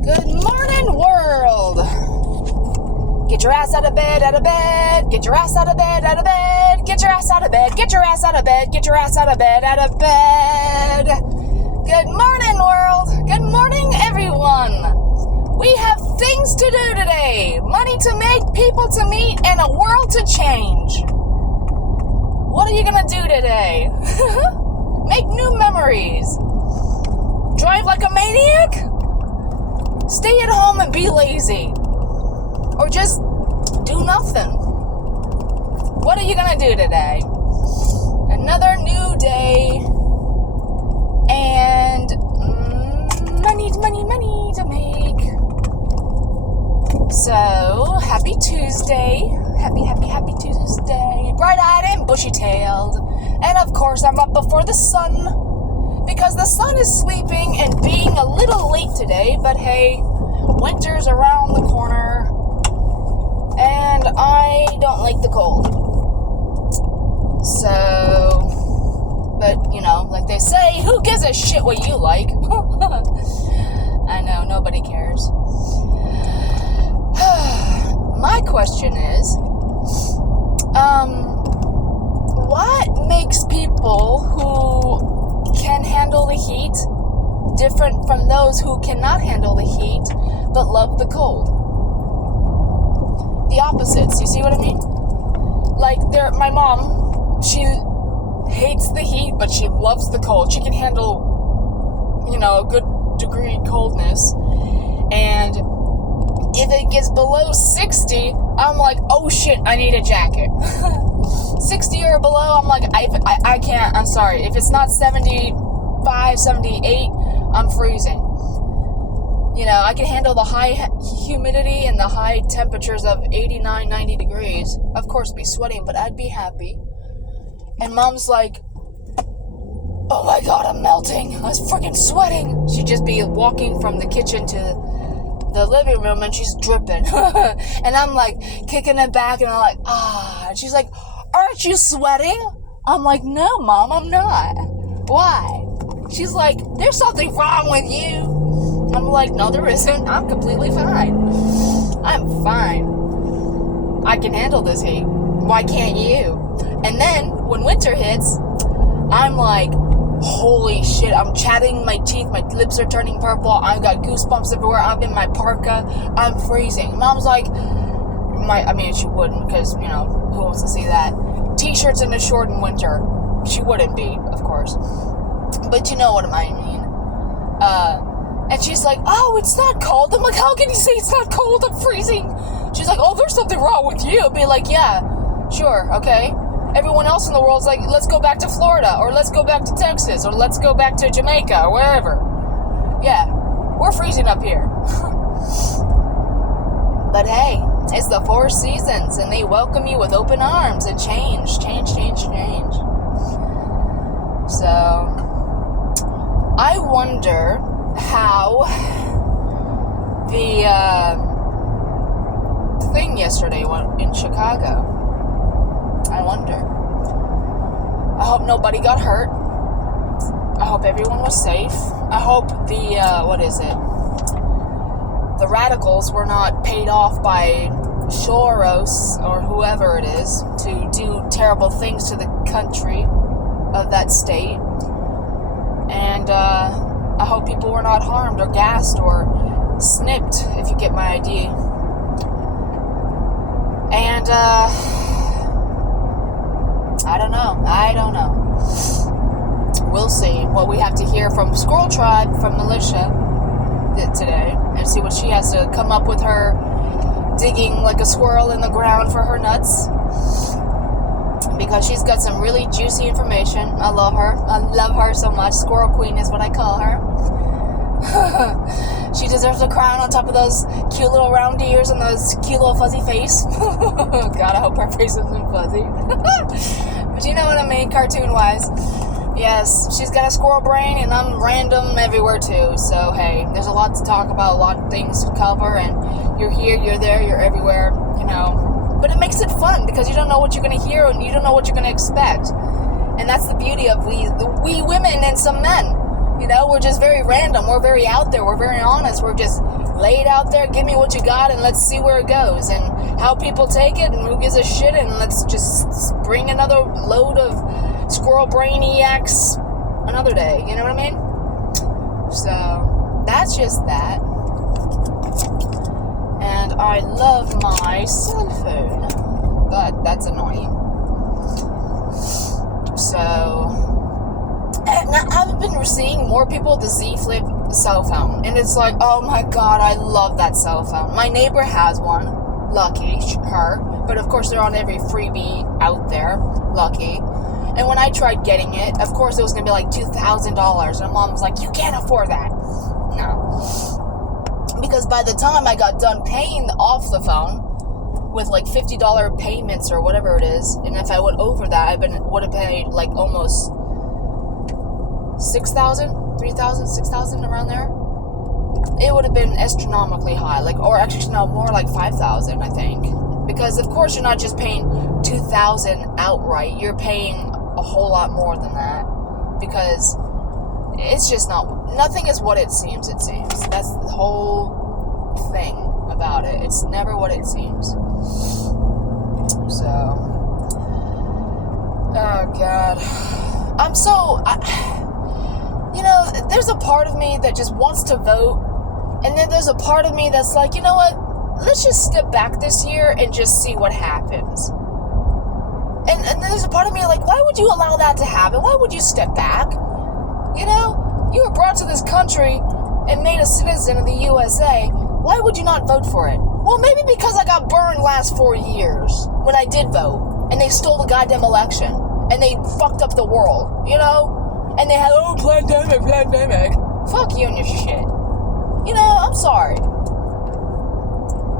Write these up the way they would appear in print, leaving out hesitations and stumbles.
Good morning, world. Get your ass out of bed, out of bed. Get your ass out of bed, out of bed. Get your ass out of bed, get your ass out of bed. Get your ass out of bed, out of bed. Good morning, world. Good morning, everyone. We have things to do today. Money to make, people to meet, and a world to change. What are you gonna do today? Make new memories. Drive like a maniac? Stay at home and be lazy. Or just do nothing. What are you gonna do today? Another new day. And money to make. So, happy Tuesday. Happy Tuesday. Bright-eyed and bushy-tailed. And of course, I'm up before the sun. Because the sun is sleeping and being a little late today. But hey, winter's around the corner. And I don't like the cold. So, but, you know, like they say, who gives a shit what you like? I know, nobody cares. My question is, what makes people who can handle the heat different from those who cannot handle the heat but love the cold? The opposites, you see what I mean? Like, my mom, she hates the heat, but she loves the cold. She can handle, a good degree coldness. And if it gets below 60, I'm like, oh shit, I need a jacket. 60 or below, I'm like, I can't, I'm sorry. If it's not 75, 78, I'm freezing. I can handle the high humidity and the high temperatures of 89, 90 degrees. Of course, be sweating, but I'd be happy. And mom's like, oh my god, I'm melting. I was freaking sweating. She'd just be walking from the kitchen to the living room and she's dripping. And I'm like kicking it back and I'm like, And she's like, aren't you sweating? I'm like, no, Mom, I'm not. Why? She's like, there's something wrong with you. I'm like, no, there isn't. I'm completely fine. I'm fine. I can handle this heat. Why can't you? And then, when winter hits, I'm like, holy shit, I'm chattering my teeth, my lips are turning purple, I've got goosebumps everywhere, I'm in my parka, I'm freezing. Mom's like, she wouldn't, because, who wants to see that? T-shirts in the short in winter. She wouldn't be, of course. But you know what I mean. And she's like, oh, it's not cold. I'm like, how can you say it's not cold? I'm freezing. She's like, oh, there's something wrong with you. I'd be like, yeah, sure, okay. Everyone else in the world's like, let's go back to Florida, or let's go back to Texas, or let's go back to Jamaica, or wherever. Yeah, we're freezing up here. But hey, it's the 4 seasons, and they welcome you with open arms and change. So, I wonder how the thing yesterday went in Chicago. I wonder. I hope nobody got hurt. I hope everyone was safe. I hope the radicals were not paid off by Soros or whoever it is to do terrible things to the country of that state. And I hope people were not harmed or gassed or snipped, if you get my idea. And I don't know. We'll see what we have to hear from Squirrel Tribe, from Militia today, and see what she has to come up with, her digging like a squirrel in the ground for her nuts, because she's got some really juicy information. I love her so much. Squirrel Queen is what I call her. She deserves a crown on top of those cute little round ears and those cute little fuzzy face. God, I hope her face isn't fuzzy. But you know what I mean, cartoon-wise. Yes, she's got a squirrel brain, and I'm random everywhere, too. So, hey, there's a lot to talk about, a lot of things to cover, and you're here, you're there, you're everywhere, But it makes it fun, because you don't know what you're going to hear, and you don't know what you're going to expect. And that's the beauty of we women and some men. You know, we're just very random. We're very out there. We're very honest. We're just laid out there. Give me what you got, and let's see where it goes and how people take it, and who gives a shit. And let's just bring another load of squirrel brainiacs another day. You know what I mean? So that's just that. And I love my cell phone, but that's annoying. So I've been seeing more people with the Z Flip cell phone, and it's like, oh my god, I love that cell phone. My neighbor has one, lucky her, but of course they're on every freebie out there, lucky. And when I tried getting it, of course it was gonna be like $2,000, and Mom was like, you can't afford that. No. Because by the time I got done paying off the phone with like $50 payments or whatever it is, and if I went over that, I would have paid like almost $6,000, $3,000, $6,000 around there. It would have been astronomically high, like, or actually no, more like $5,000, I think. Because of course you're not just paying $2,000 outright, you're paying a whole lot more than that. Because it's just nothing is what it seems, That's the whole thing about it. It's never what it seems. So, oh God. You know, there's a part of me that just wants to vote, and then there's a part of me that's like, you know what, let's just step back this year and just see what happens. And then there's a part of me like, why would you allow that to happen? Why would you step back? You know, you were brought to this country and made a citizen of the USA. Why would you not vote for it? Well, maybe because I got burned last 4 years when I did vote, and they stole the goddamn election, and they fucked up the world, you know? And they had, oh, pandemic. Fuck you and your shit. You know, I'm sorry.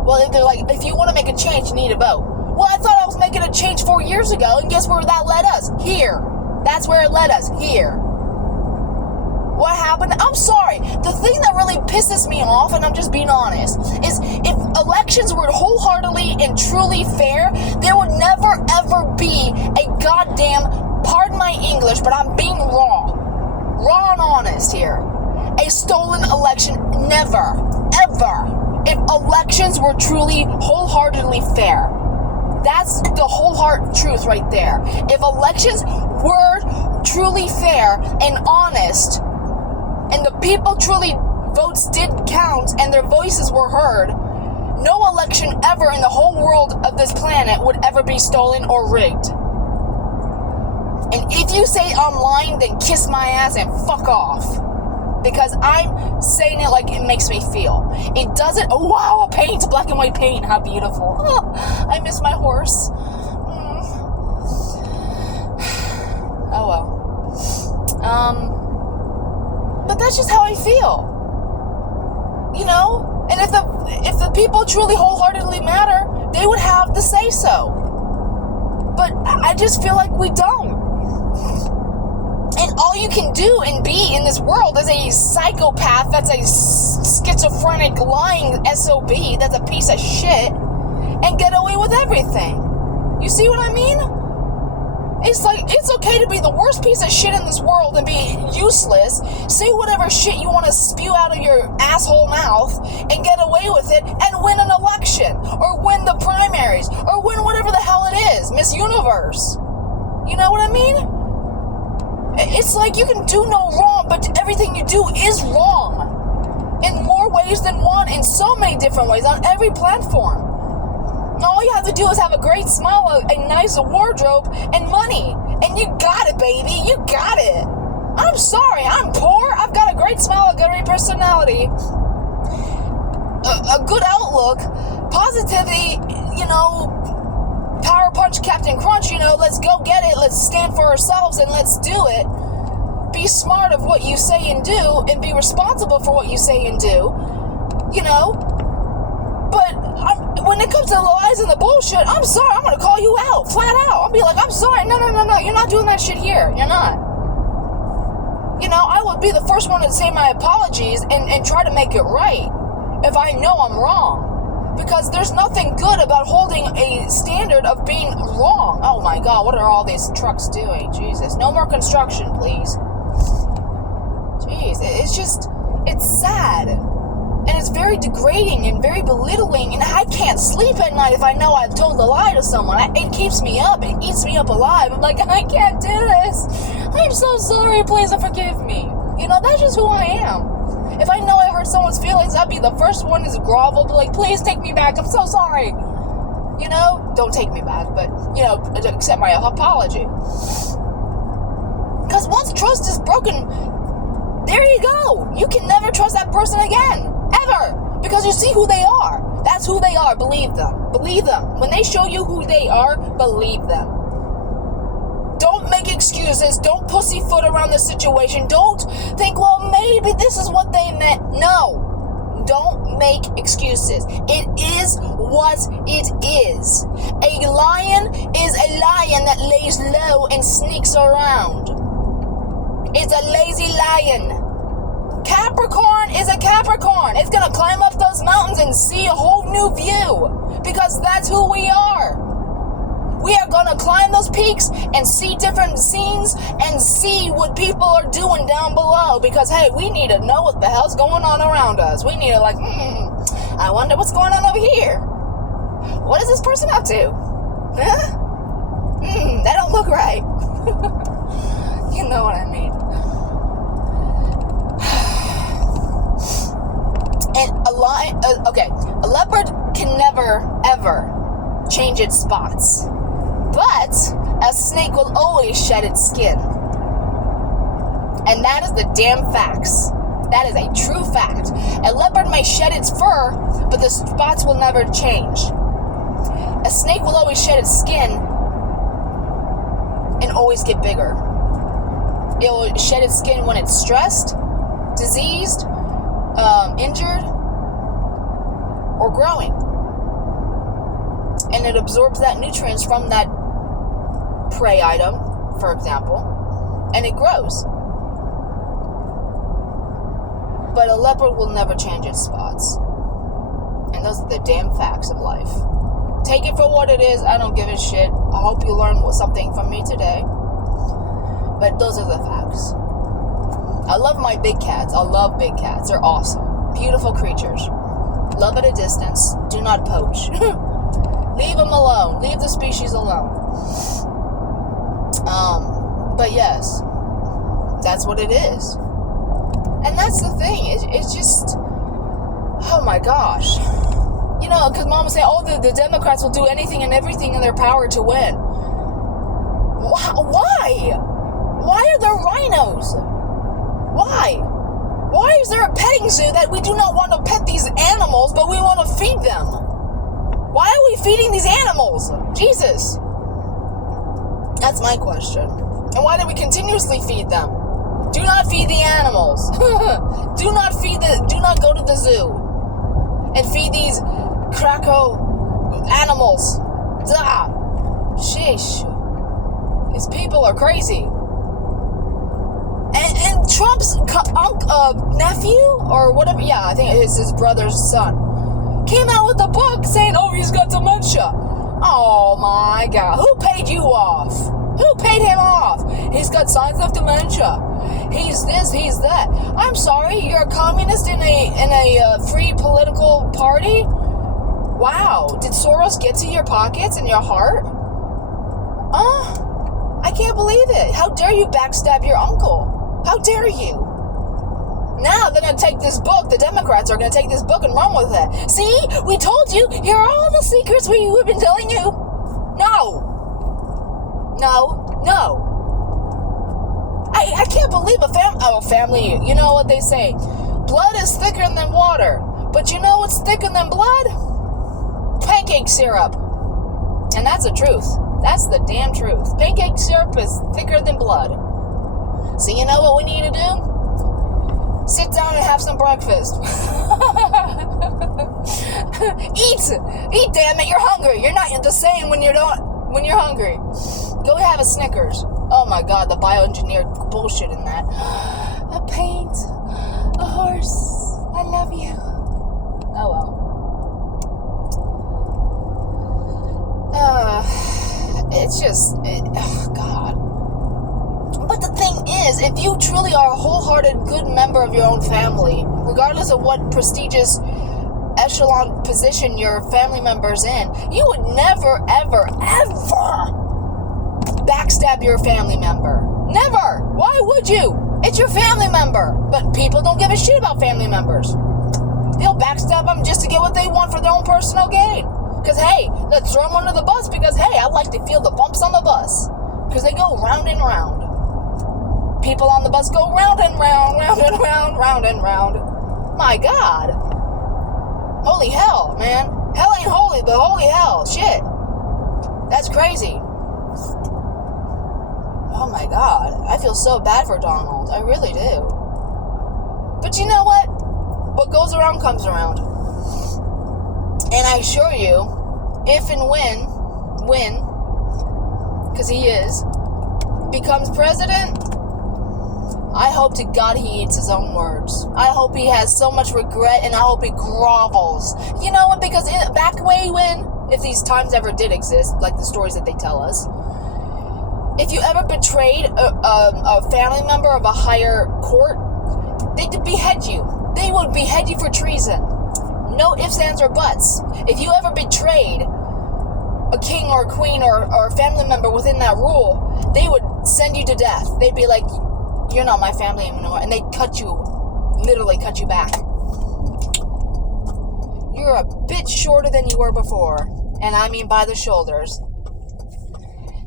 Well, they're like, if you want to make a change, you need to vote. Well, I thought I was making a change 4 years ago, and guess where that led us? Here. That's where it led us. Here. What happened? I'm sorry. The thing that really pisses me off, and I'm just being honest, is if elections were wholeheartedly and truly fair, there would never, ever be a goddamn, pardon my English, but I'm being raw and honest here, a stolen election. Never, ever. If elections were truly, wholeheartedly fair. That's the whole heart truth right there. If elections were truly fair and honest, and the people truly votes did count and their voices were heard, no election ever in the whole world of this planet would ever be stolen or rigged. And if you say I'm lying, then kiss my ass and fuck off. Because I'm saying it like it makes me feel. It doesn't, oh wow, a paint, a black and white paint, how beautiful. Oh, I miss my horse. Oh well. But that's just how I feel. You know? And if the people truly wholeheartedly matter, they would have the say so. But I just feel like we don't. And all you can do and be in this world is a psychopath that's a schizophrenic, lying SOB that's a piece of shit and get away with everything. You see what I mean? It's like, it's okay to be the worst piece of shit in this world and be useless, say whatever shit you want to spew out of your asshole mouth, and get away with it, and win an election, or win the primaries, or win whatever the hell it is, Miss Universe. You know what I mean? It's like you can do no wrong, but everything you do is wrong. In more ways than one, in so many different ways, on every platform. All you have to do is have a great smile, a nice wardrobe, and money. And you got it, baby. You got it. I'm sorry, I'm poor. I've got a great smile, a great personality, a good outlook, positivity, you know, power punch Captain Crunch, you know, let's go get it, let's stand for ourselves, and let's do it. Be smart of what you say and do, and be responsible for what you say and do, you know. But when it comes to the lies and the bullshit, I'm sorry, I'm going to call you out, flat out. I'll be like, I'm sorry, no, you're not doing that shit here, you're not. You know, I would be the first one to say my apologies and try to make it right if I know I'm wrong. Because there's nothing good about holding a standard of being wrong. Oh my God, what are all these trucks doing? Jesus, no more construction, please. jeez, it's sad. And it's very degrading and very belittling, and I can't sleep at night if I know I've told a lie to someone. It keeps me up. It eats me up alive. I'm like, I can't do this. I'm so sorry. Please forgive me. You know, that's just who I am. If I know I hurt someone's feelings, I'd be the first one to grovel, be like, please take me back. I'm so sorry. You know, don't take me back, but, you know, accept my apology. Because once trust is broken, there you go. You can never trust that person again. Ever. Because you see who they are. That's who they are. Believe them. Believe them. When they show you who they are, believe them. Don't make excuses. Don't pussyfoot around the situation. Don't think, well, maybe this is what they meant. No. Don't make excuses. It is what it is. A lion is a lion that lays low and sneaks around. It's a lazy lion. Capricorn is a Capricorn. It's going to climb up those mountains and see a whole new view. Because that's who we are. We are going to climb those peaks and see different scenes and see what people are doing down below. Because, hey, we need to know what the hell's going on around us. We need to, like, I wonder what's going on over here. What is this person up to? Huh? That don't look right. You know what I mean. And a leopard can never, ever change its spots. But a snake will always shed its skin. And that is the damn facts. That is a true fact. A leopard may shed its fur, but the spots will never change. A snake will always shed its skin and always get bigger. It will shed its skin when it's stressed, diseased, injured, or growing. And it absorbs that nutrients from that prey item, for example, and it grows. But a leopard will never change its spots. And those are the damn facts of life. Take it for what it is. I don't give a shit. I hope you learned something from me today. But those are the facts. I love my big cats. I love big cats. They're awesome. Beautiful creatures. Love at a distance. Do not poach. Leave them alone. Leave the species alone. But yes, that's what it is. And that's the thing. It's just, oh my gosh. You know, because mom would say, oh, the Democrats will do anything and everything in their power to win. Why? Why are there rhinos? Why? Why is there a petting zoo that we do not want to pet these animals, but we want to feed them? Why are we feeding these animals? Jesus. That's my question. And why do we continuously feed them? Do not feed the animals. Do not go to the zoo and feed these Krakow animals. Sheesh. These people are crazy. And Trump's nephew, or whatever, yeah, I think it's his brother's son, came out with a book saying, oh, he's got dementia. Oh my God. Who paid you off? Who paid him off? He's got signs of dementia. He's this, he's that. I'm sorry, you're a communist in a free political party? Wow. Did Soros get to your pockets and your heart? I can't believe it. How dare you backstab your uncle? How dare you? Now they're going to take this book, the Democrats are going to take this book and run with it. See? We told you. Here are all the secrets we've been telling you. No. I can't believe a family, you know what they say. Blood is thicker than water. But you know what's thicker than blood? Pancake syrup. And that's the truth. That's the damn truth. Pancake syrup is thicker than blood. So you know what we need to do? Sit down and have some breakfast. Eat, damn it! You're hungry. You're not the same when you're hungry. Go have a Snickers. Oh my God, the bioengineered bullshit in that. A paint, a horse. I love you. Oh well. It's just, oh God. But the thing is, if you truly are a wholehearted good member of your own family, regardless of what prestigious echelon position your family member's in, you would never, ever, ever backstab your family member. Never! Why would you? It's your family member. But people don't give a shit about family members. They'll backstab them just to get what they want for their own personal gain. Because, hey, let's throw them under the bus because, hey, I like to feel the bumps on the bus. Because they go round and round. People on the bus go round and round, round and round, round and round. My God. Holy hell, man. Hell ain't holy, but holy hell. Shit. That's crazy. Oh my God. I feel so bad for Donald. I really do. But you know what? What goes around comes around. And I assure you, if and when, because he is, becomes president, I hope to God he eats his own words. I hope he has so much regret, and I hope he grovels. You know what? Because back way when, if these times ever did exist, like the stories that they tell us, if you ever betrayed a family member of a higher court, they'd behead you. They would behead you for treason. No ifs, ands, or buts. If you ever betrayed a king or a queen or a family member within that rule, they would send you to death. They'd be like, you're not my family anymore. And they'd literally cut you back. You're a bit shorter than you were before. And I mean by the shoulders.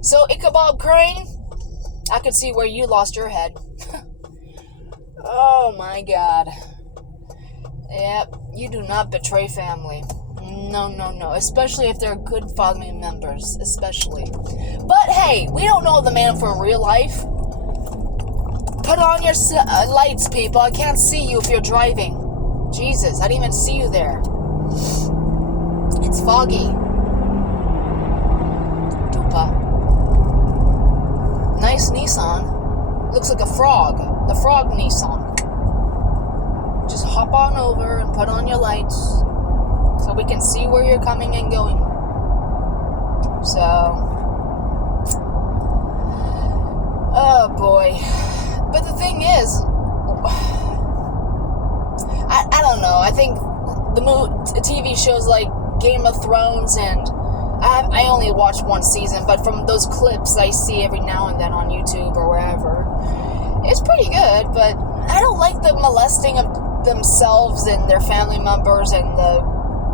So, Ichabod Crane, I could see where you lost your head. Oh my God. Yep, you do not betray family. No. Especially if they're good family members. Especially. But hey, we don't know the man from real life. Put on your lights, people. I can't see you if you're driving. Jesus, I didn't even see you there. It's foggy. Dupa. Nice Nissan. Looks like a frog. The frog Nissan. Just hop on over and put on your lights so we can see where you're coming and going. So, oh boy. But the thing is, I don't know. I think the TV shows like Game of Thrones, and I only watched one season, but from those clips I see every now and then on YouTube or wherever, it's pretty good, but I don't like the molesting of themselves and their family members and the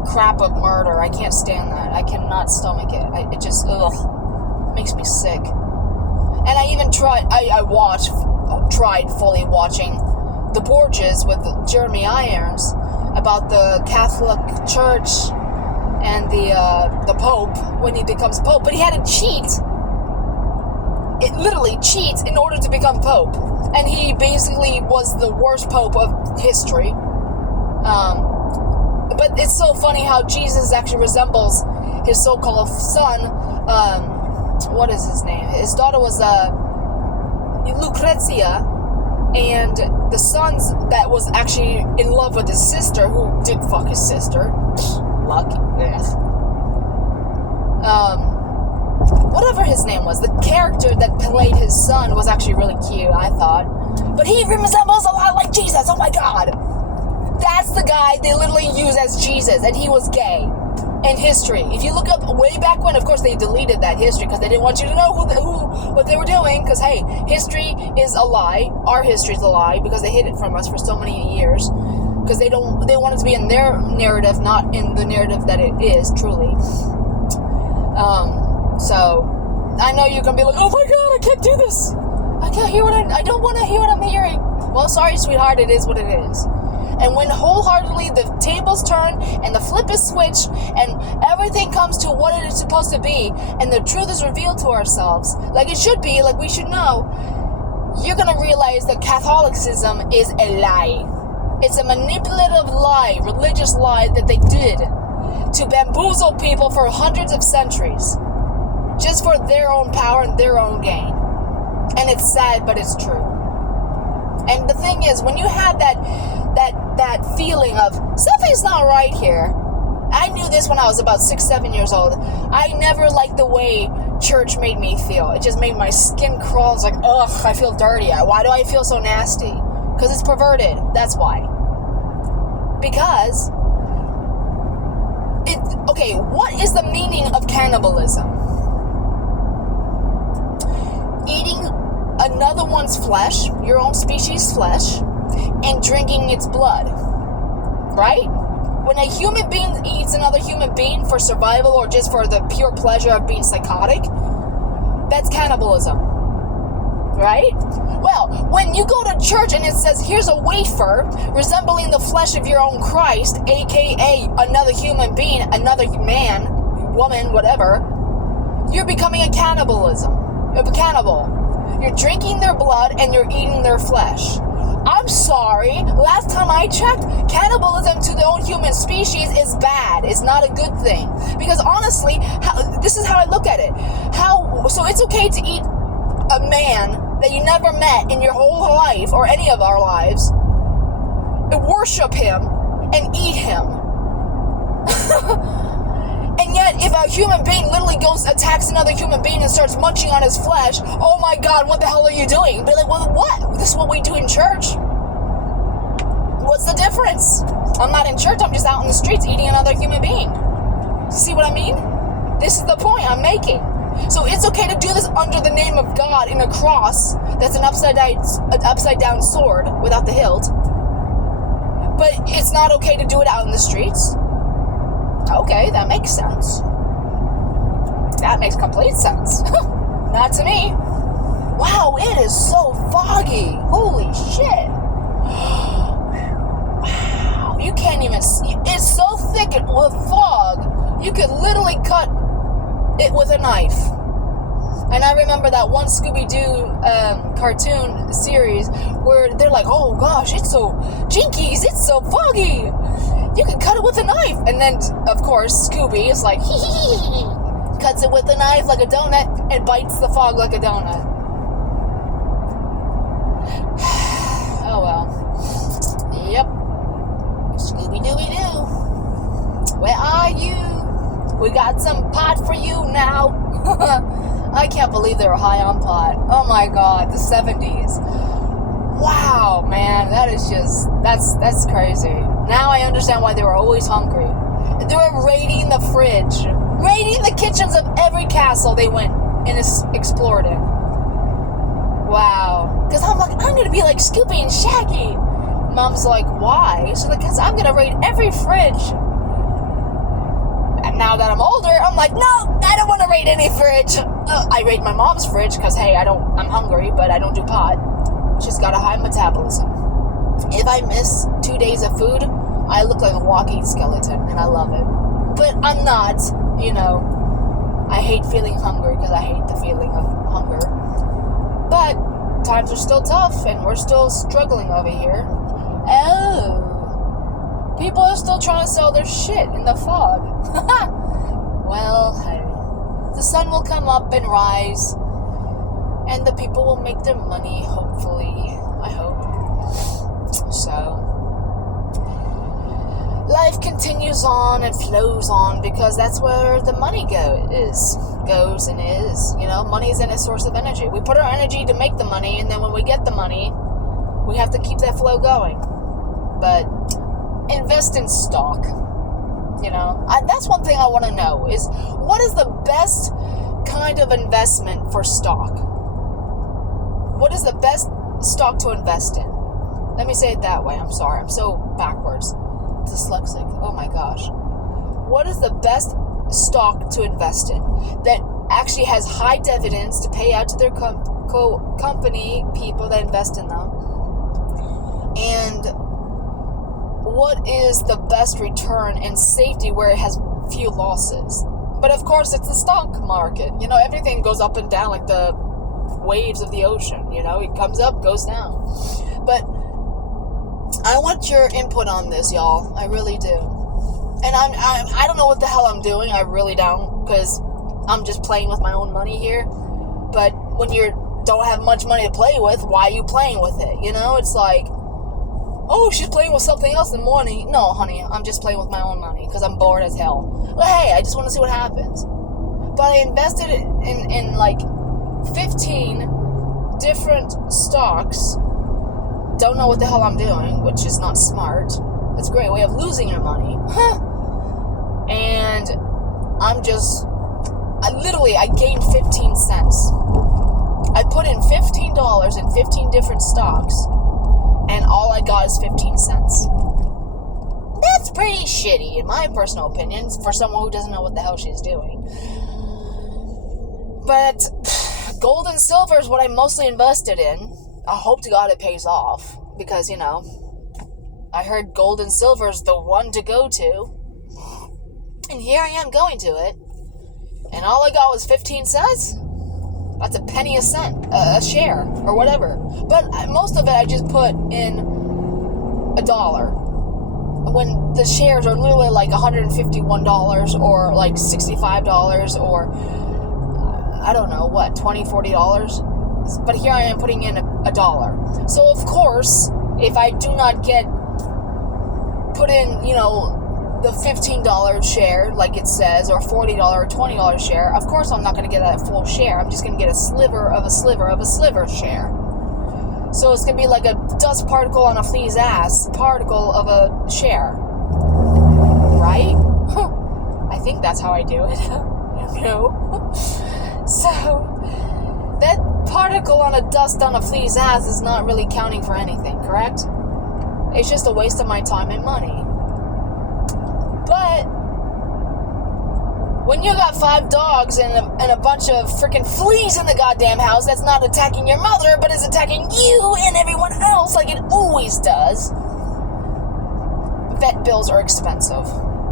crap of murder. I can't stand that. I cannot stomach it. It just, makes me sick. And I even tried fully watching The Borgias with Jeremy Irons about the Catholic Church and the Pope when he becomes Pope, but he had to cheat. It literally cheats in order to become Pope, and he basically was the worst Pope of history. But it's so funny how Jesus actually resembles his so-called son. What is his name? His daughter was Lucrezia, and the son that was actually in love with his sister, who did fuck his sister. Lucky. Whatever his name was, the character that played his son was actually really cute, I thought. But he resembles a lot like Jesus. Oh my God. That's the guy they literally use as Jesus, and he was gay in history. If you look up way back when, of course they deleted that history because they didn't want you to know what they were doing. Because hey, history is a lie. Our history is a lie because they hid it from us for so many years. Because they want it to be in their narrative, not in the narrative that it is truly. So I know you're gonna be like, oh my God, I can't do this. I can't hear I don't want to hear what I'm hearing. Well, sorry, sweetheart, it is what it is. And when wholeheartedly the tables turn and the flip is switched and everything comes to what it is supposed to be and the truth is revealed to ourselves, like it should be, like we should know, you're going to realize that Catholicism is a lie. It's a manipulative lie, religious lie that they did to bamboozle people for hundreds of centuries just for their own power and their own gain. And it's sad, but it's true. And the thing is, when you have that feeling of something's not right here. I knew this when I was about 6-7 years old. I never liked the way church made me feel. It just made my skin crawl. It's like, ugh, I feel dirty. Why do I feel so nasty? Because it's perverted. That's why. Because, okay, what is the meaning of cannibalism? Eating another one's flesh, your own species' flesh, and drinking its blood. Right? When a human being eats another human being for survival or just for the pure pleasure of being psychotic, that's cannibalism. Right? Well, when you go to church and it says, here's a wafer resembling the flesh of your own Christ, aka another human being, another man, woman, whatever, you're becoming a cannibal. You're drinking their blood and you're eating their flesh. I'm sorry, last time I checked, cannibalism to the own human species is bad. It's not a good thing. Because honestly, this is how I look at it. So it's okay to eat a man that you never met in your whole life, or any of our lives, and worship him, and eat him. And yet, if a human being literally attacks another human being and starts munching on his flesh, oh my God, what the hell are you doing? Be like, well, what? This is what we do in church. What's the difference? I'm not in church, I'm just out in the streets eating another human being. See what I mean? This is the point I'm making. So it's okay to do this under the name of God in a cross that's an upside down sword without the hilt. But it's not okay to do it out in the streets. Okay, that makes sense. That makes complete sense. Not to me. Wow, it is so foggy. Holy shit. Wow, you can't even see. It's so thick with fog, you could literally cut it with a knife. And I remember that one Scooby-Doo cartoon series where they're like, oh gosh, it's so jinkies, it's so foggy. You can cut it with a knife. And then, of course, Scooby is like, hee, cuts it with a knife like a donut and bites the fog like a donut. Oh well. Yep. Scooby-Dooby-Doo. Where are you? We got some pot for you now. I can't believe they were high on pot. Oh my God, the 70s. Wow, man, that is just, that's crazy. Now I understand why they were always hungry. They were raiding the fridge, raiding the kitchens of every castle they went and explored it. Wow. Because I'm like, I'm going to be like Scoopy and Shaggy. Mom's like, why? She's like, because I'm going to raid every fridge. And now that I'm older, I'm like, no, I don't want to raid any fridge. I raid my mom's fridge because, hey, I'm hungry, but I don't do pot. She's got a high metabolism. If I miss 2 days of food, I look like a walking skeleton, and I love it. But I'm not, I hate feeling hungry because I hate the feeling of hunger. But times are still tough, and we're still struggling over here. Oh. People are still trying to sell their shit in the fog. Well, hey. The sun will come up and rise, and the people will make their money, hopefully. I hope. So, life continues on and flows on because that's where the money goes and is. Money is a source of energy. We put our energy to make the money, and then when we get the money, we have to keep that flow going. But invest in stock. That's one thing I want to know is what is the best kind of investment for stock? What is the best stock to invest in? Let me say it that way. I'm sorry. I'm so backwards. Dyslexic. Oh my gosh. What is the best stock to invest in that actually has high dividends to pay out to their company people that invest in them? And what is the best return and safety where it has few losses? But of course, it's the stock market. Everything goes up and down like the waves of the ocean. It comes up, goes down. But I want your input on this, y'all. I really do. And I don't know what the hell I'm doing. I really don't, because I'm just playing with my own money here. But when you don't have much money to play with, why are you playing with it? It's like, oh, she's playing with something else than money. No, honey, I'm just playing with my own money because I'm bored as hell. But hey, I just want to see what happens. but I invested it in like 15 different stocks. Don't know what the hell I'm doing, which is not smart. It's a great way of losing your money. And I gained 15 cents. I put in $15 in 15 different stocks, and all I got is 15 cents. That's pretty shitty, in my personal opinion, for someone who doesn't know what the hell she's doing. But gold and silver is what I'm mostly invested in. I hope to God it pays off, because, I heard gold and silver is the one to go to. And here I am going to it. And all I got was 15 cents? That's a penny a cent, a share, or whatever. But most of it I just put in $1. When the shares are literally like $151 or like $65 or I don't know what, $20, $40. But here I am putting in $1. So of course, if I do not put in, the $15 share, like it says, or $40 or $20 share, of course I'm not going to get that full share. I'm just going to get a sliver of a sliver of a sliver share. So it's going to be like a dust particle on a flea's ass particle of a share. Right? I think that's how I do it. So, that particle on a dust on a flea's ass is not really counting for anything, correct? It's just a waste of my time and money. But when you got 5 dogs and a bunch of freaking fleas in the goddamn house, that's not attacking your mother, but is attacking you and everyone else like it always does. Vet bills are expensive.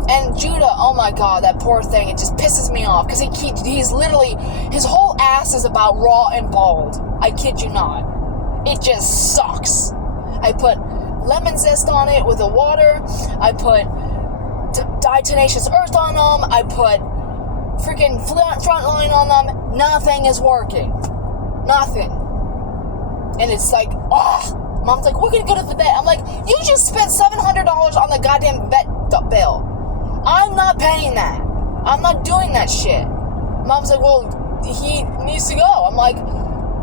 And Judah, oh my god, that poor thing, it just pisses me off, because he's literally, his whole ass is about raw and bald. I kid you not. It just sucks. I put lemon zest on it with the water. I put diatomaceous earth on them. I put freaking frontline on them. Nothing is working. Nothing. And it's like, Mom's like, we're gonna go to the vet. I'm like, you just spent $700 on the goddamn vet bill. I'm not paying that. I'm not doing that shit. Mom's like, well, he needs to go. I'm like,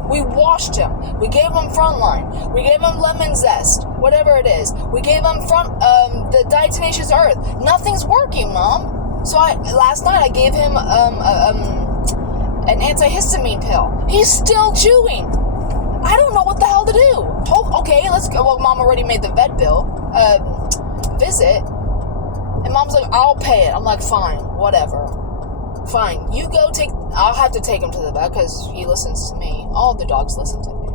we washed him. We gave him Frontline. We gave him lemon zest, whatever it is. We gave him the diatomaceous earth. Nothing's working, Mom. So last night I gave him an antihistamine pill. He's still chewing. I don't know what the hell to do. Okay, let's go. Well, Mom already made the vet bill visit, and Mom's like, I'll pay it. I'm like, fine, whatever. Fine, you go I'll have to take him to the vet because he listens to me. All the dogs listen to me.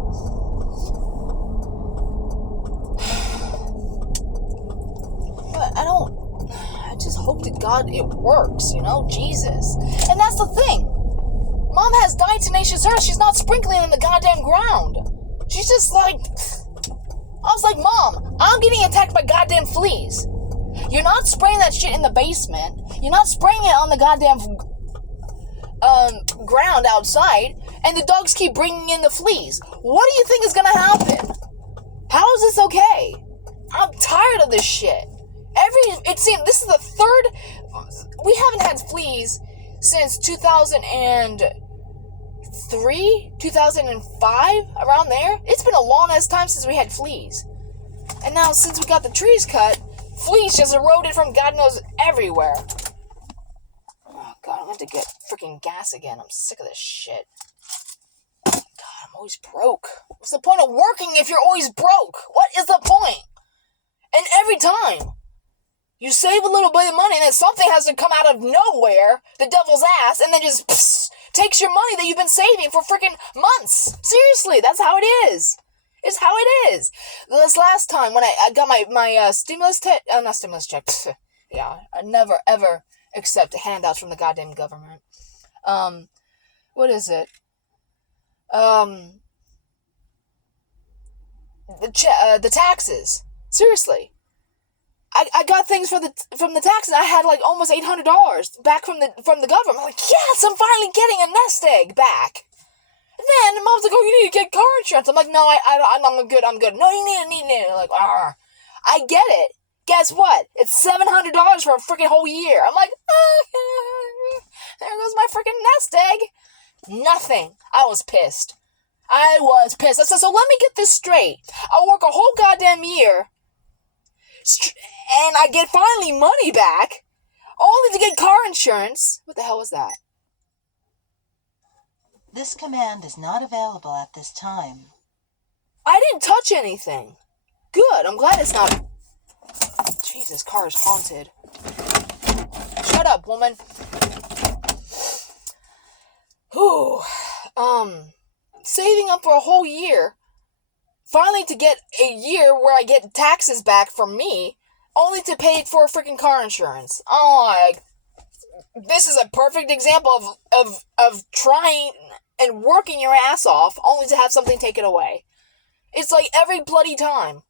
But I just hope to God it works, Jesus. And that's the thing. Mom has diatomaceous earth. She's not sprinkling it in the goddamn ground. She's just like, I was like, Mom, I'm getting attacked by goddamn fleas. You're not spraying that shit in the basement. You're not spraying it on the goddamn ground outside, and the dogs keep bringing in the fleas. What do you think is gonna happen? How is this okay? I'm tired of this shit. It seems this is the third. We haven't had fleas since 2003, 2005, around there. It's been a long ass time since we had fleas, and now since we got the trees cut, fleas just eroded from God knows everywhere. Oh god, I'm going to get freaking gas again. I'm sick of this shit. God, I'm always broke. What's the point of working if you're always broke? What is the point? And every time you save a little bit of money, and then something has to come out of nowhere, the devil's ass, and then just takes your money that you've been saving for freaking months. Seriously, that's how it is. It's how it is. This last time when I got my not stimulus check. Yeah, I never ever accept handouts from the goddamn government. What is it? The taxes. Seriously. I got things from the taxes. I had like almost $800 back from the government. I'm like, yes, I'm finally getting a nest egg back. And then Mom's like, oh, you need to get car insurance. I'm like, no, I'm good. No, you need it. Like, I get it. Guess what? It's $700 for a freaking whole year. I'm like, there was my freaking nest egg. Nothing. I was pissed. I said, so let me get this straight. I work a whole goddamn year, and I get finally money back, only to get car insurance. What the hell was that? This command is not available at this time. I didn't touch anything. Good, I'm glad it's not... Jesus, car is haunted. Shut up, woman. Whew. Saving up for a whole year, finally to get a year where I get taxes back from me, only to pay for freaking car insurance. Oh, this is a perfect example of trying and working your ass off, only to have something taken away. It's like every bloody time.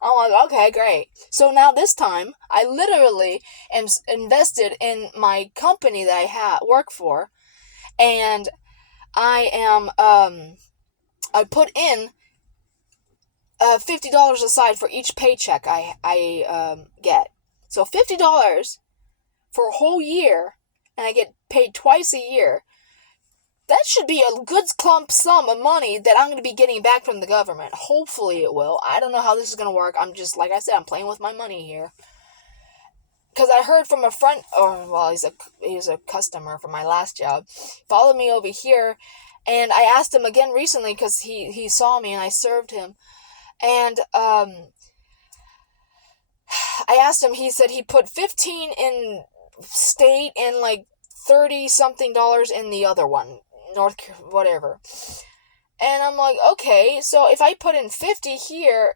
I'm like, okay, great. So now this time, I literally am invested in my company that I work for, and I am, I put in $50 aside for each paycheck I get. So $50 for a whole year, and I get paid twice a year. That should be a good clump sum of money that I'm going to be getting back from the government. Hopefully it will. I don't know how this is going to work. I'm just, like I said, I'm playing with my money here. Because I heard from a friend, he's a customer from my last job, followed me over here, and I asked him again recently because he saw me and I served him. And I asked him, he said he put $15 in state and like $30-something in the other one, whatever. And I'm like, okay, so if I put in 50 here,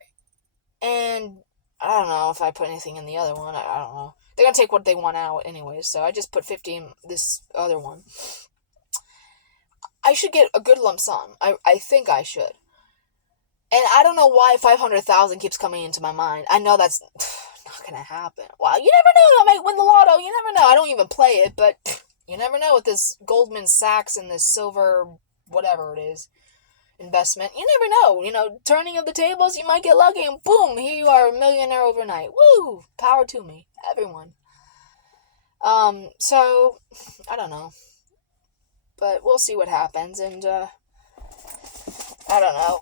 and I don't know if I put anything in the other one, I don't know. They're going to take what they want out anyways, so I just put 50 in this other one. I should get a good lump sum. I think I should. And I don't know why 500,000 keeps coming into my mind. I know that's not going to happen. Well, you never know. I might win the lotto. You never know. I don't even play it, but you never know with this Goldman Sachs and this silver, whatever it is, investment. You never know. You know, turning of the tables, you might get lucky and boom, here you are, a millionaire overnight. Woo! Power to me. Everyone. So, I don't know. But we'll see what happens, and, I don't know.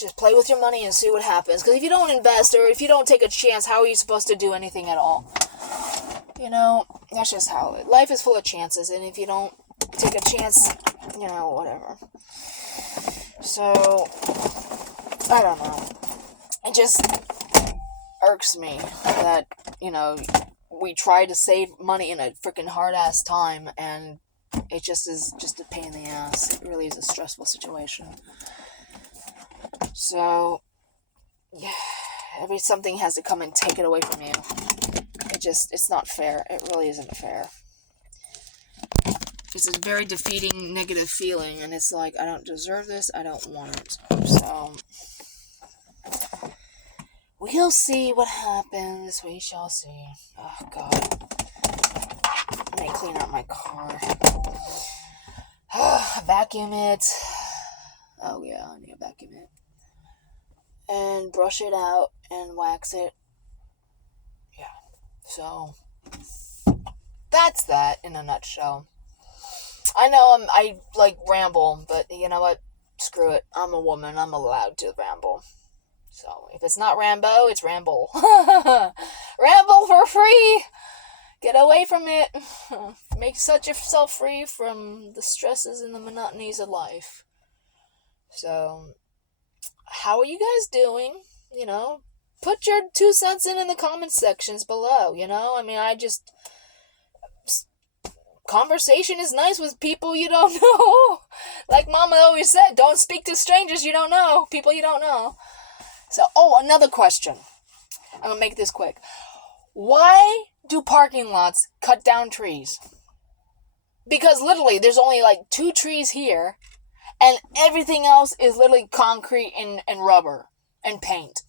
Just play with your money and see what happens. Because if you don't invest or if you don't take a chance, how are you supposed to do anything at all? You know, that's just how life is full of chances. And if you don't take a chance, you know, whatever. So, I don't know. It just irks me that, you know, we try to save money in a freaking hard-ass time, and it just is just a pain in the ass. It really is a stressful situation. So, yeah, something has to come and take it away from you. It's not fair. It really isn't fair. It's a very defeating, negative feeling, and it's like, I don't deserve this, I don't want it. So, we'll see what happens. We shall see. Oh, God. I may clean out my car. Vacuum it. Oh, yeah, I need to vacuum it. And brush it out and wax it. Yeah. So, that's that in a nutshell. I know I ramble, but you know what? Screw it. I'm a woman. I'm allowed to ramble. So, if it's not Rambo, it's Ramble. Ramble for free! Get away from it. Set yourself free from the stresses and the monotonies of life. So, how are you guys doing? You know, put your 2 cents in the comment sections below, you know? I mean, conversation is nice with people you don't know. Like Mama always said, don't speak to strangers you don't know. People you don't know. So, another question. I'm going to make this quick. Why do parking lots cut down trees? Because literally, there's only 2 trees here, and everything else is literally concrete and rubber and paint.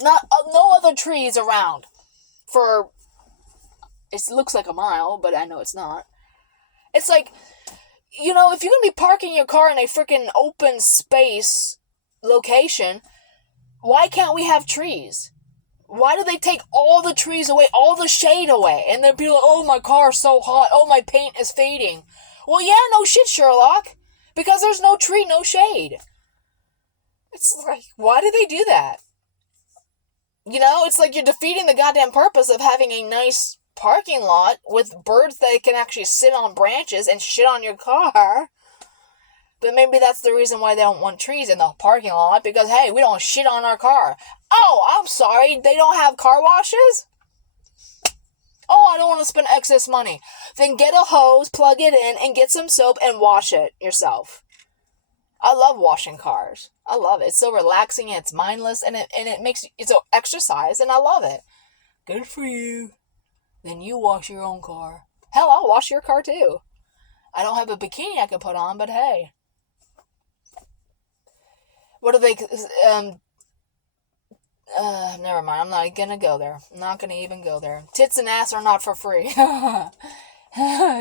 No other trees around for, it looks like a mile, but I know it's not. It's like, you know, if you're going to be parking your car in a freaking open space location, why can't we have trees? Why do they take all the trees away, all the shade away? And then be like, oh, my car's so hot. Oh, my paint is fading. Well, yeah, no shit, Sherlock. Because there's no tree, no shade. It's like, why do they do that? You know, it's like you're defeating the goddamn purpose of having a nice parking lot with birds that can actually sit on branches and shit on your car. But maybe that's the reason why they don't want trees in the parking lot, because, hey, we don't shit on our car. Oh, I'm sorry, they don't have car washes? Oh, I don't want to spend excess money. Then get a hose, plug it in, and get some soap and wash it yourself. I love washing cars. I love it. It's so relaxing and it's mindless, and it makes it's an exercise, and I love it. Good for you. Then you wash your own car. Hell, I'll wash your car too. I don't have a bikini I can put on, but hey. What do they, never mind, I'm not gonna go there. I'm not gonna even go there. Tits and ass are not for free.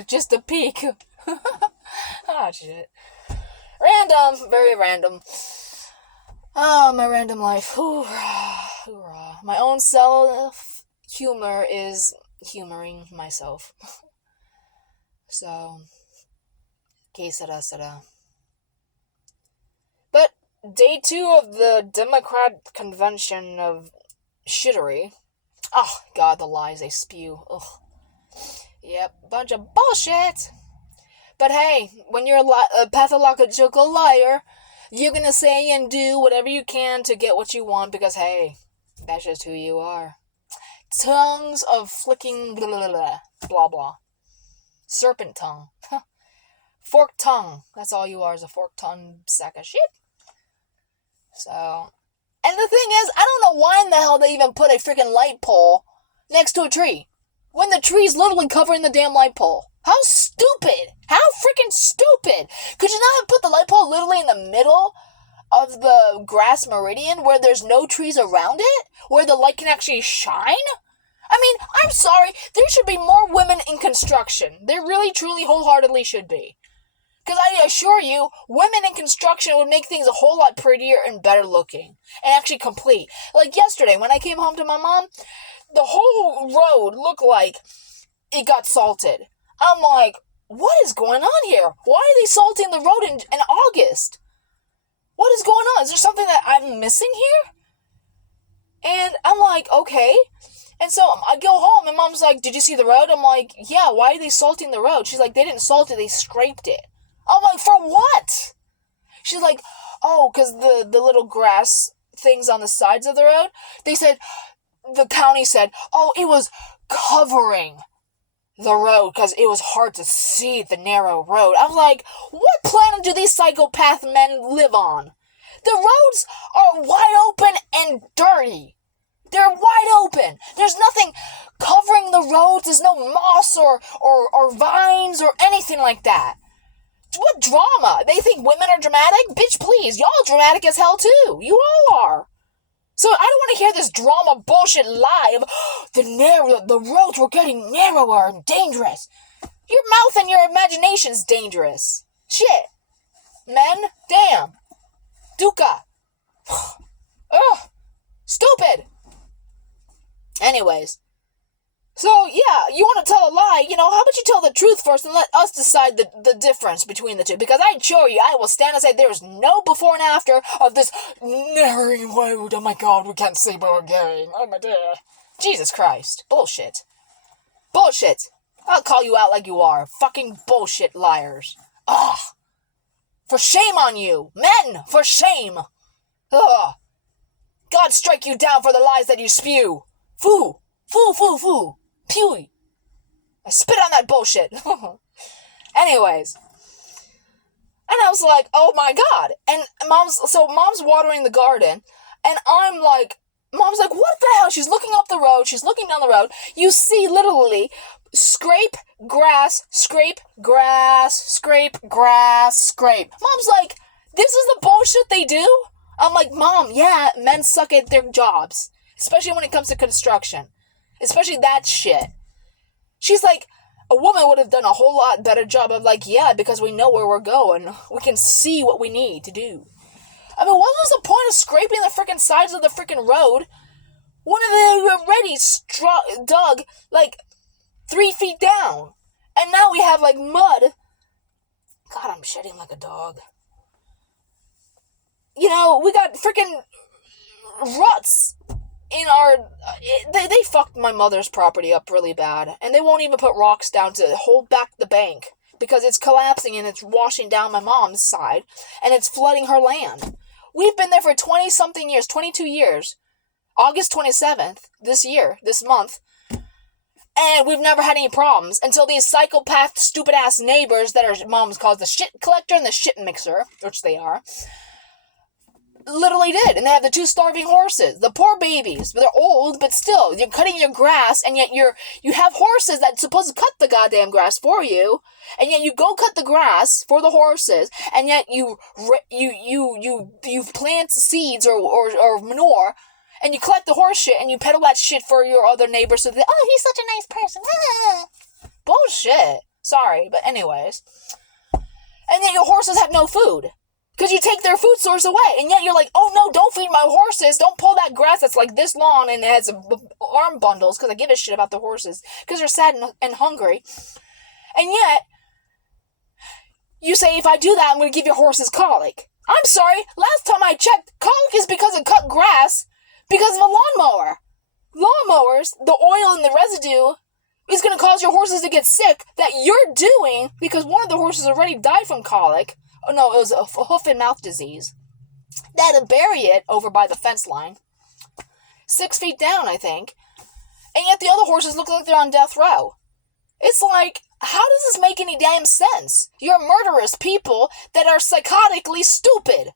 Just a peek. Oh, shit. Random, very random. Oh, my random life. Hoorah. My own self-humor is humoring myself. So, que sera. But day 2 of the Democrat convention of shittery. Oh, God, the lies they spew. Ugh. Yep, bunch of bullshit. But hey, when you're a pathological liar, you're gonna say and do whatever you can to get what you want, because hey, that's just who you are. Tongues of flicking blah blah blah. Blah blah. Serpent tongue. Forked tongue. That's all you are, is a forked tongue sack of shit. So, and the thing is, I don't know why in the hell they even put a freaking light pole next to a tree, when the tree's literally covering the damn light pole. How stupid! How freaking stupid! Could you not have put the light pole literally in the middle of the grass meridian where there's no trees around it? Where the light can actually shine? I mean, I'm sorry, there should be more women in construction. There really, truly, wholeheartedly should be. Because I assure you, women in construction would make things a whole lot prettier and better looking. And actually complete. Like yesterday, when I came home to my mom, the whole road looked like it got salted. I'm like, what is going on here? Why are they salting the road in August? What is going on? Is there something that I'm missing here? And I'm like, okay. And so I go home and Mom's like, did you see the road? I'm like, yeah, why are they salting the road? She's like, they didn't salt it, they scraped it. I'm like, for what? She's like, oh, because the little grass things on the sides of the road, the county said, oh, it was covering the road because it was hard to see the narrow road. I'm like, what planet do these psychopath men live on? The roads are wide open and dirty. They're wide open. There's nothing covering the roads. There's no moss or vines or anything like that. What drama? They think women are dramatic? Bitch, please. Y'all dramatic as hell too. You all are. So I don't want to hear this drama bullshit lie of the roads were getting narrower and dangerous. Your mouth and your imagination's dangerous. Shit. Men, damn. Duca. Ugh. Stupid. Anyways. So, yeah, you want to tell a lie, how about you tell the truth first and let us decide the difference between the two? Because I assure you, I will stand and say there is no before and after of this narrowing road. Oh my God, we can't see where we're going. Oh my dear. Jesus Christ. Bullshit. Bullshit. I'll call you out like you are. Fucking bullshit liars. Ugh. For shame on you. Men, for shame. Ugh. God strike you down for the lies that you spew. Foo. Foo, foo, foo. Pewy. I spit on that bullshit. Anyways. And I was like, oh my God. And Mom's watering the garden. And Mom's like, what the hell? She's looking up the road. She's looking down the road. You see literally scrape, grass, scrape, grass, scrape, grass, scrape. Mom's like, this is the bullshit they do? I'm like, Mom, yeah, men suck at their jobs. Especially when it comes to construction. Especially that shit. She's like, a woman would have done a whole lot better job of yeah, because we know where we're going. We can see what we need to do. I mean, what was the point of scraping the freaking sides of the freaking road One of them already dug like 3 feet down. And now we have like mud. God, I'm shedding like a dog. You know, we got freaking ruts in our... They fucked my mother's property up really bad. And they won't even put rocks down to hold back the bank. Because it's collapsing and it's washing down my mom's side. And it's flooding her land. We've been there for 20-something years, 22 years. August 27th, this month. And we've never had any problems until these psychopath, stupid-ass neighbors that our moms calls the shit collector and the shit mixer, which they are, literally did. And they have the 2 starving horses. The poor babies. They're old, but still, you're cutting your grass, and yet you have horses that's supposed to cut the goddamn grass for you, and yet you go cut the grass for the horses, and yet you plant seeds or manure, and you collect the horse shit, and you peddle that shit for your other neighbors so that, oh, he's such a nice person. Bullshit. Sorry, but anyways. And then your horses have no food. Because you take their food source away. And yet you're like, oh no, don't feed my horses. Don't pull that grass that's like this long and it has arm bundles. Because I give a shit about the horses. Because they're sad and hungry. And yet, you say, if I do that, I'm going to give your horses colic. I'm sorry. Last time I checked, colic is because of cut grass. Because of a lawnmower. Lawnmowers, the oil and the residue is going to cause your horses to get sick that you're doing because one of the horses already died from colic. Oh no, it was a hoof and mouth disease. They had to bury it over by the fence line. 6 feet down, I think. And yet the other horses look like they're on death row. It's like, how does this make any damn sense? You're murderous people that are psychotically stupid.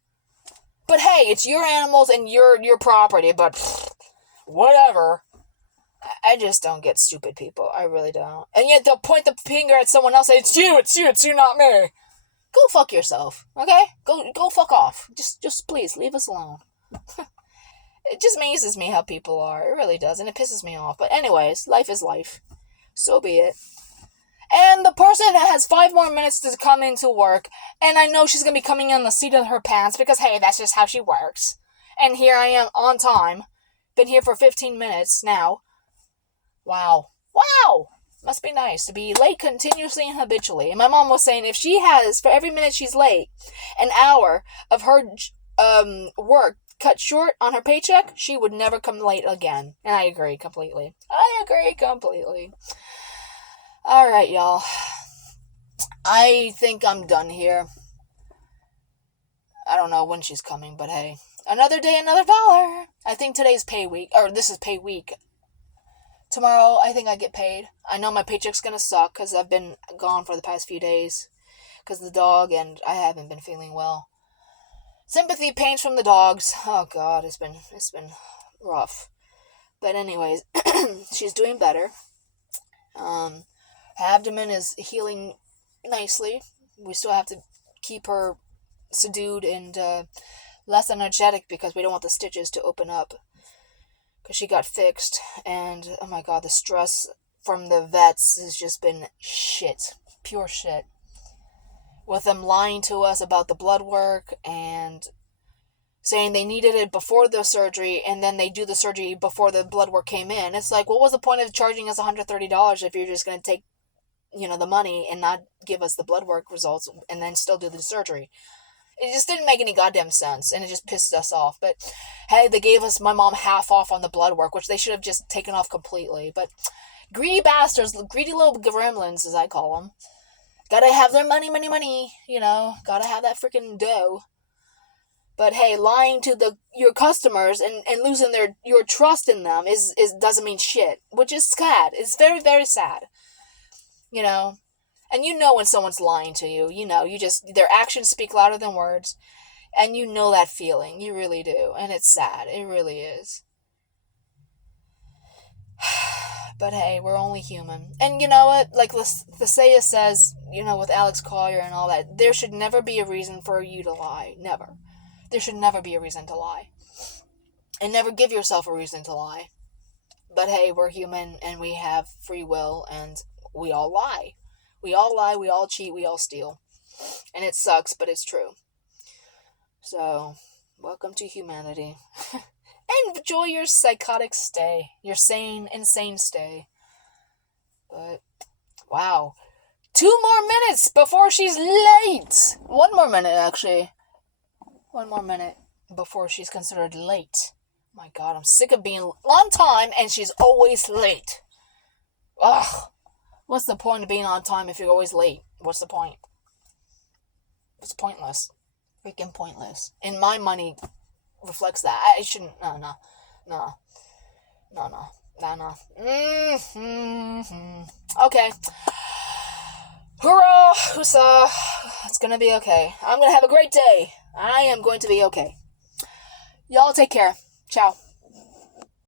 But hey, it's your animals and your property, but whatever. I just don't get stupid people. I really don't. And yet they'll point the finger at someone else and say, it's you, not me. Go fuck yourself, okay? Go fuck off. Just please, leave us alone. It just amazes me how people are. It really does, and it pisses me off. But anyways, life is life. So be it. And the person has 5 more minutes to come into work, and I know she's going to be coming in the seat of her pants because, hey, that's just how she works. And here I am on time. Been here for 15 minutes now. Wow. Must be nice to be late continuously and habitually. And my mom was saying if she has, for every minute she's late, an hour of her work cut short on her paycheck, she would never come late again. And I agree completely. Alright, y'all. I think I'm done here. I don't know when she's coming, but hey. Another day, another dollar. I think today's pay week. Or this is pay week. Tomorrow, I think I get paid. I know my paycheck's gonna suck because I've been gone for the past few days because of the dog and I haven't been feeling well. Sympathy pains from the dogs. Oh God, it's been rough. But anyways, she's doing better. Her abdomen is healing nicely. We still have to keep her subdued and less energetic because we don't want the stitches to open up. Because she got fixed, and oh my God, the stress from the vets has just been shit. Pure shit. With them lying to us about the blood work and saying they needed it before the surgery, and then they do the surgery before the blood work came in. It's like, what was the point of charging us $130 if you're just going to take, the money and not give us the blood work results and then still do the surgery? It just didn't make any goddamn sense, and it just pissed us off. But, hey, they gave my mom half off on the blood work, which they should have just taken off completely. But greedy bastards, greedy little gremlins, as I call them, gotta have their money, gotta have that freaking dough. But, hey, lying to your customers and losing your trust in them is doesn't mean shit, which is sad. It's very, very sad, And when someone's lying to you, their actions speak louder than words. And you know that feeling. You really do. And it's sad. It really is. But hey, we're only human. And you know what? Like Thesea says, with Alex Collier and all that, there should never be a reason for you to lie. Never. There should never be a reason to lie. And never give yourself a reason to lie. But hey, we're human and we have free will and we all lie. We all lie, we all cheat, we all steal. And it sucks, but it's true. So, welcome to humanity. Enjoy your psychotic stay. Your sane, insane stay. But, wow. 2 more minutes before she's late. 1 more minute, actually. 1 more minute before she's considered late. My God, I'm sick of being on time and she's always late. Ugh. What's the point of being on time if you're always late? What's the point? It's pointless. Freaking pointless. And my money reflects that. I shouldn't. No. Okay. Hoorah! Husa! It's gonna be okay. I'm gonna have a great day. I am going to be okay. Y'all take care. Ciao.